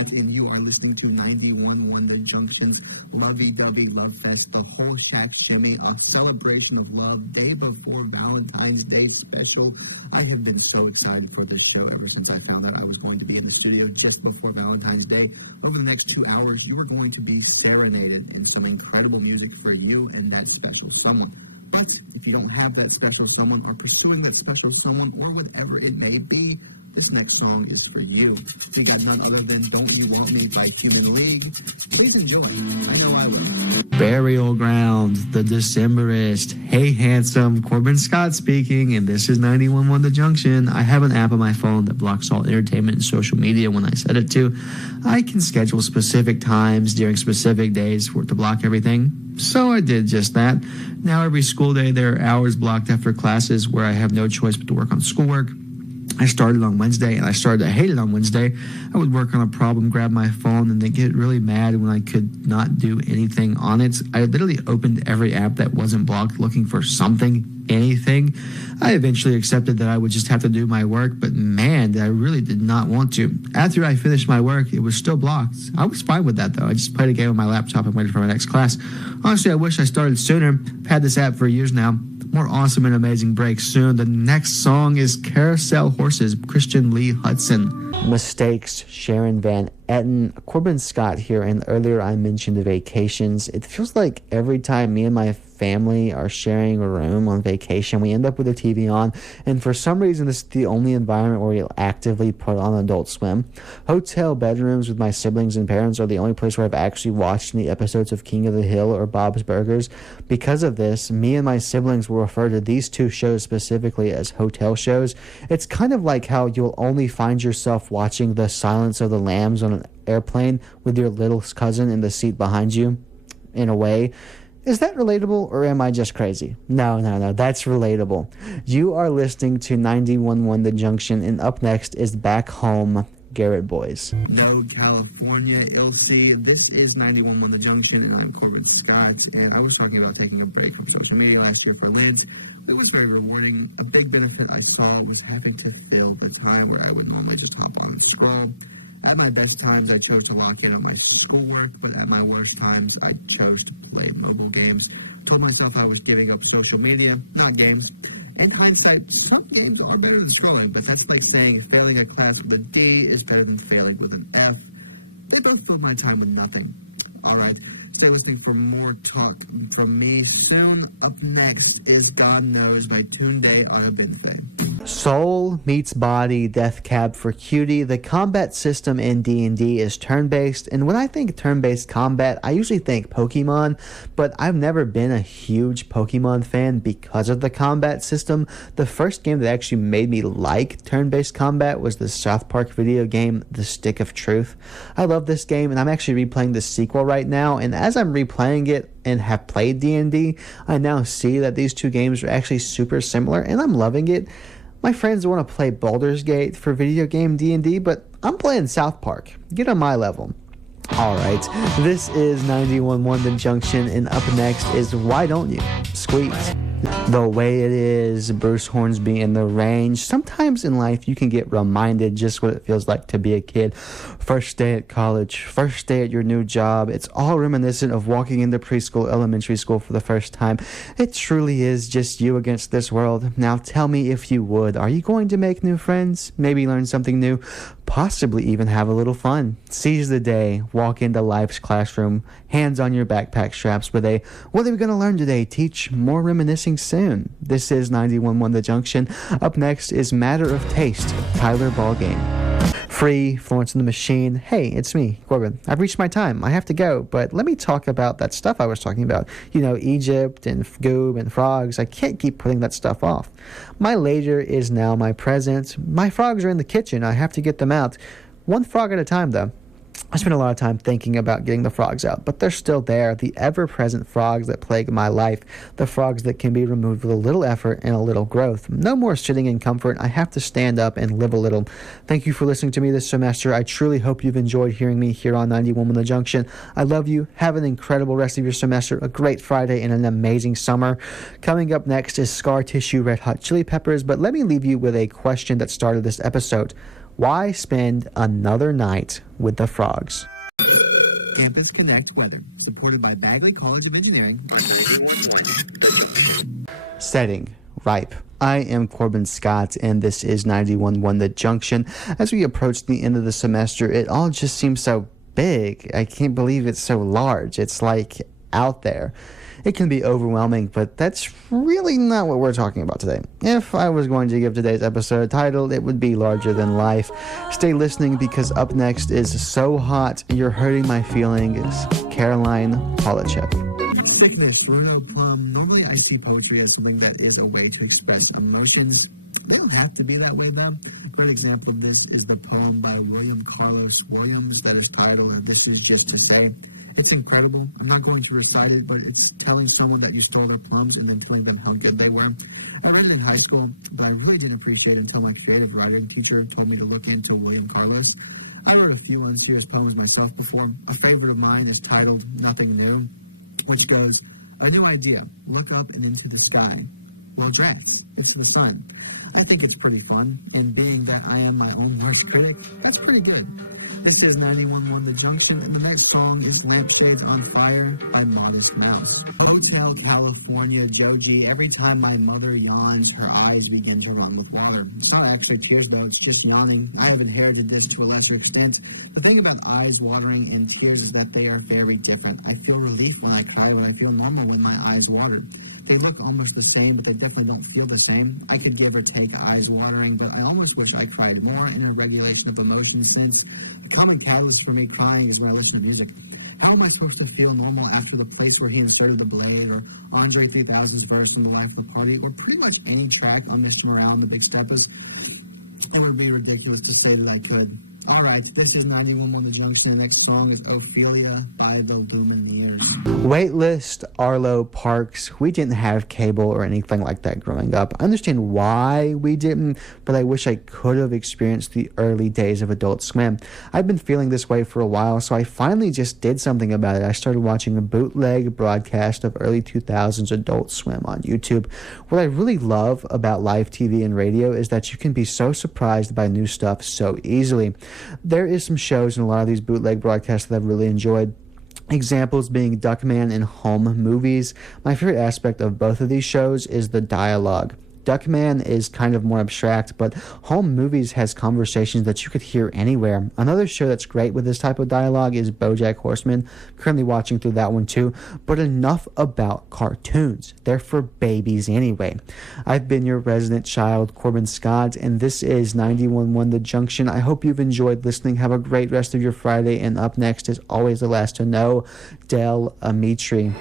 Scott, and you are listening to 91.1 The Junction's Lovey-Dovey Love Fest, the whole Shack Shimmy, a celebration of love, day before Valentine's Day special. I have been so excited for this show ever since I found out I was going to be in the studio just before Valentine's Day. Over the next 2 hours, you are going to be serenaded in some incredible music for you and that special someone. But if you don't have that special someone or pursuing that special someone or whatever it may be, this next song is for you. We got none other than Don't You Want Me by Human League. Please enjoy. Burial Ground, The Decemberist. Hey, handsome. Corbin Scott speaking, and this is 91.1 The Junction. I have an app on my phone that blocks all entertainment and social media when I set it to. I can schedule specific times during specific days for it to block everything. So I did just that. Now every school day there are hours blocked after classes where I have no choice but to work on schoolwork. I started on Wednesday, and I started to hate it on Wednesday. I would work on a problem, grab my phone, and then get really mad when I could not do anything on it. I literally opened every app that wasn't blocked looking for something, anything. I eventually accepted that I would just have to do my work, but man, I really did not want to. After I finished my work, it was still blocked. I was fine with that, though. I just played a game on my laptop and waited for my next class. Honestly, I wish I started sooner. I've had this app for years now. More awesome and amazing breaks soon. The next song is Carousel Horses, Christian Lee Hudson. Mistakes, Sharon Van Etten. Corbin Scott here, and earlier I mentioned vacations. It feels like every time me and my family are sharing a room on vacation, we end up with the TV on, and for some reason this is the only environment where we'll actively put on Adult Swim. Hotel bedrooms with my siblings and parents are the only place where I've actually watched any episodes of King of the Hill or Bob's Burgers. Because of this, me and my siblings will refer to these two shows specifically as hotel shows. It's kind of like how you'll only find yourself watching The Silence of the Lambs on an airplane with your little cousin in the seat behind you, in a way. Is that relatable, or am I just crazy? No, that's relatable. You are listening to 91.1 The Junction, and up next is Back Home, Garrett Boys. No, California, Ilse. This is 91.1 The Junction, and I'm Corbin Scott, and I was talking about taking a break from social media last year for Lance. It was very rewarding. A big benefit I saw was having to fill the time where I would normally just hop on and scroll. At my best times, I chose to lock in on my schoolwork, but at my worst times, I chose to play mobile games. Told myself I was giving up social media, not games. In hindsight, some games are better than scrolling, but that's like saying failing a class with a D is better than failing with an F. They both filled my time with nothing. All right, stay with me for more talk from me soon. Up next is God Knows by Tunde Arabinfe. Soul meets body, Death Cab for Cutie. The combat system in D&D is turn-based, and when I think turn-based combat, I usually think Pokemon, but I've never been a huge Pokemon fan because of the combat system. The first game that actually made me like turn-based combat was the South Park video game, The Stick of Truth. I love this game, and I'm actually replaying the sequel right now, and as I'm replaying it and have played D&D, I now see that these two games are actually super similar, and I'm loving it. My friends want to play Baldur's Gate for video game D&D, but I'm playing South Park. Get on my level. Alright, this is 91.1 The Junction, and up next is Why Don't You? Squeeze. The Way It Is, Bruce Hornsby in The Range. Sometimes in life you can get reminded just what it feels like to be a kid. First day at college, first day at your new job. It's all reminiscent of walking into preschool, elementary school for the first time. It truly is just you against this world. Now tell me if you would. Are you going to make new friends? Maybe learn something new? Possibly even have a little fun. Seize the day, walk into life's classroom, hands on your backpack straps with a, what are we going to learn today? Teach, more reminiscing soon. This is 91.1 The Junction. Up next is Matter of Taste, Tyler Ballgame. Free, Florence and the Machine. Hey, it's me, Corbin. I've reached my time. I have to go, but let me talk about that stuff I was talking about. You know, Egypt and Goob and frogs. I can't keep putting that stuff off. My later is now my present. My frogs are in the kitchen. I have to get them out. One frog at a time, though. I spent a lot of time thinking about getting the frogs out, but they're still there, the ever-present frogs that plague my life, the frogs that can be removed with a little effort and a little growth. No more sitting in comfort. I have to stand up and live a little. Thank you for listening to me this semester. I truly hope you've enjoyed hearing me here on 91 The Junction. I love you. Have an incredible rest of your semester, a great Friday, and an amazing summer. Coming up next is Scar Tissue Red Hot Chili Peppers, but let me leave you with a question that started this episode. Why spend another night with the frogs? Campus Connect weather, supported by Bagley College of Engineering. Setting, ripe. I am Corbin Scott, and this is 91.1 The Junction. As we approach the end of the semester, it all just seems so big. I can't believe it's so large. It's like out there. It can be overwhelming, but that's really not what we're talking about today. If I was going to give today's episode a title, it would be Larger Than Life. Stay listening, because up next is So Hot You're Hurting My Feelings, Caroline Polachek. Sickness, Bruno Plum. Normally I see poetry as something that is a way to express emotions. They don't have to be that way, though. A great example of this is the poem by William Carlos Williams that is titled, This Is Just to Say. It's incredible. I'm not going to recite it, but it's telling someone that you stole their plums and then telling them how good they were. I read it in high school, but I really didn't appreciate it until my creative writing teacher told me to look into William Carlos. I wrote a few unserious poems myself before. A favorite of mine is titled Nothing New, which goes, a new idea, look up and into the sky. Well, dress, it's the sun. I think it's pretty fun, and being that I am my own worst critic, that's pretty good. This is 91.1 The Junction, and the next song is Lampshades on Fire by Modest Mouse. Hotel California, Joji. Every time my mother yawns, her eyes begin to run with water. It's not actually tears, though, it's just yawning. I have inherited this to a lesser extent. The thing about eyes watering and tears is that they are very different. I feel relief when I cry, but I feel normal when my eyes water. They look almost the same, but they definitely don't feel the same. I could give or take eyes watering, but I almost wish I cried more in a regulation of emotion, since the common catalyst for me crying is when I listen to music. How am I supposed to feel normal after the place where he inserted the blade, or Andre 3000's verse in The Life of the Party, or pretty much any track on Mr. Morale and the Big Steppers? It would be ridiculous to say that I could. All right, this is 91.1 The Junction. The next song is Ophelia by the Lumineers. Waitlist, Arlo Parks. We didn't have cable or anything like that growing up. I understand why we didn't, but I wish I could have experienced the early days of Adult Swim. I've been feeling this way for a while, so I finally just did something about it. I started watching a bootleg broadcast of early 2000s Adult Swim on YouTube. What I really love about live TV and radio is that you can be so surprised by new stuff so easily. There is some shows in a lot of these bootleg broadcasts that I've really enjoyed. Examples being Duckman and Home Movies. My favorite aspect of both of these shows is the dialogue. Duckman is kind of more abstract, but Home Movies has conversations that you could hear anywhere. Another show that's great with this type of dialogue is BoJack Horseman. Currently watching through that one too. But enough about cartoons. They're for babies anyway. I've been your resident child, Corbin Scott, and this is 91.1 The Junction. I hope you've enjoyed listening. Have a great rest of your Friday, and up next is always the last to know, Del Amitri.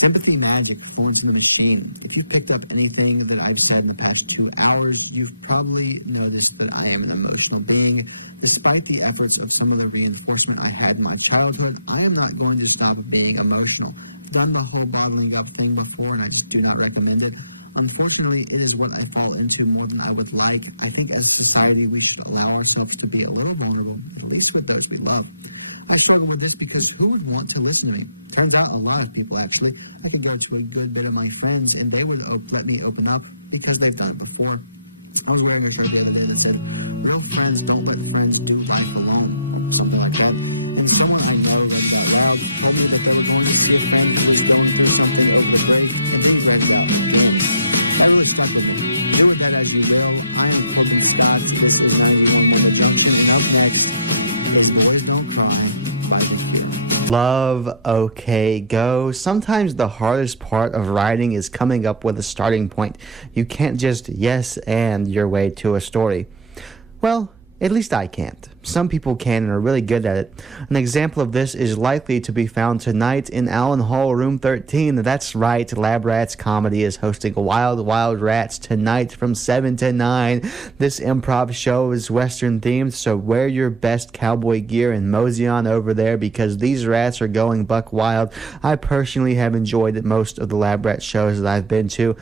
Sympathy Magic, Florence and the Machine. If you've picked up anything that I've said in the past 2 hours, you've probably noticed that I am an emotional being. Despite the efforts of some of the reinforcement I had in my childhood, I am not going to stop being emotional. I've done the whole bottling up thing before, and I just do not recommend it. Unfortunately, it is what I fall into more than I would like. I think as a society, we should allow ourselves to be a little vulnerable, at least with those we love. I struggle with this because who would want to listen to me? Turns out a lot of people, actually. I could go to a good bit of my friends, and they would let me open up because they've done it before. I was wearing a shirt the other day that said, real friends don't let friends do life alone, or something like that. And someone I know that's out loud told me that they were going to see a friend who was going through something over the break, and things like that. I respect it. Do with that as you will. I am Corbin Scott. This is 91.1 The Junction. Up next is Boys Don't Cry by The Field. Love, okay, go. Sometimes the hardest part of writing is coming up with a starting point. You can't just yes and your way to a story. Well, at least I can't. Some people can and are really good at it. An example of this is likely to be found tonight in Allen Hall, Room 13. That's right, Lab Rats Comedy is hosting Wild Wild Rats tonight from 7 to 9. This improv show is Western themed, so wear your best cowboy gear and mosey on over there because these rats are going buck wild. I personally have enjoyed most of the Lab Rat shows that I've been to.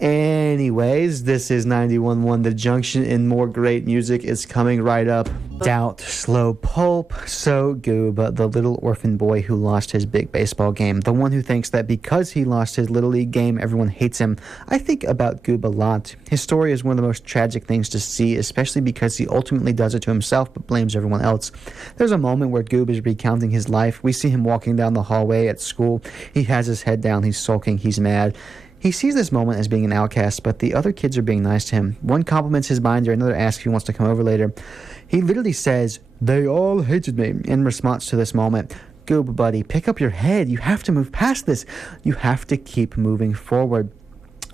Anyways, this is 91.1 The Junction, and more great music is coming right up. Doubt, Slow Pulp, So Goob, the little orphan boy who lost his big baseball game, the one who thinks that because he lost his Little League game, everyone hates him. I think about Goob a lot. His story is one of the most tragic things to see, especially because he ultimately does it to himself but blames everyone else. There's a moment where Goob is recounting his life. We see him walking down the hallway at school. He has his head down, he's sulking, he's mad. He sees this moment as being an outcast, but the other kids are being nice to him. One compliments his binder, another asks if he wants to come over later. He literally says, "They all hated me," in response to this moment. Goob, buddy, pick up your head. You have to move past this. You have to keep moving forward.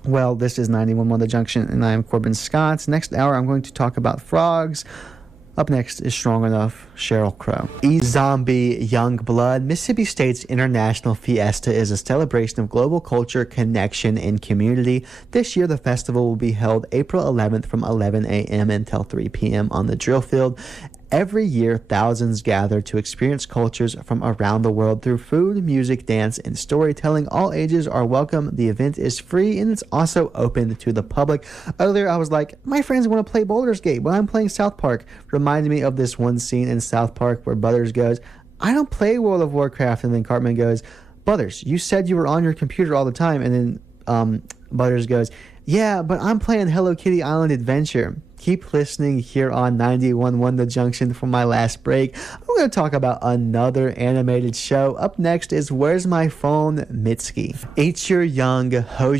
Well, this is 91.1 The Junction, and I am Corbin Scott. Next hour, I'm going to talk about frogs. Up next is Strong Enough, Sheryl Crow. E-Zombie Young Blood. Mississippi State's International Fiesta is a celebration of global culture, connection, and community. This year, the festival will be held April 11th from 11 a.m. until 3 p.m. on the drill field. Every year, thousands gather to experience cultures from around the world through food, music, dance, and storytelling. All ages are welcome. The event is free, and it's also open to the public. Earlier, I was like, my friends want to play Baldur's Gate, but I'm playing South Park. Reminded me of this one scene in South Park where Butters goes, I don't play World of Warcraft. And then Cartman goes, Butters, you said you were on your computer all the time. And then Butters goes, yeah, but I'm playing Hello Kitty Island Adventure. Keep listening here on 91.1 The Junction for my last break. I'm going to talk about another animated show. Up next is Where's My Phone, Mitski. Eat your young, hose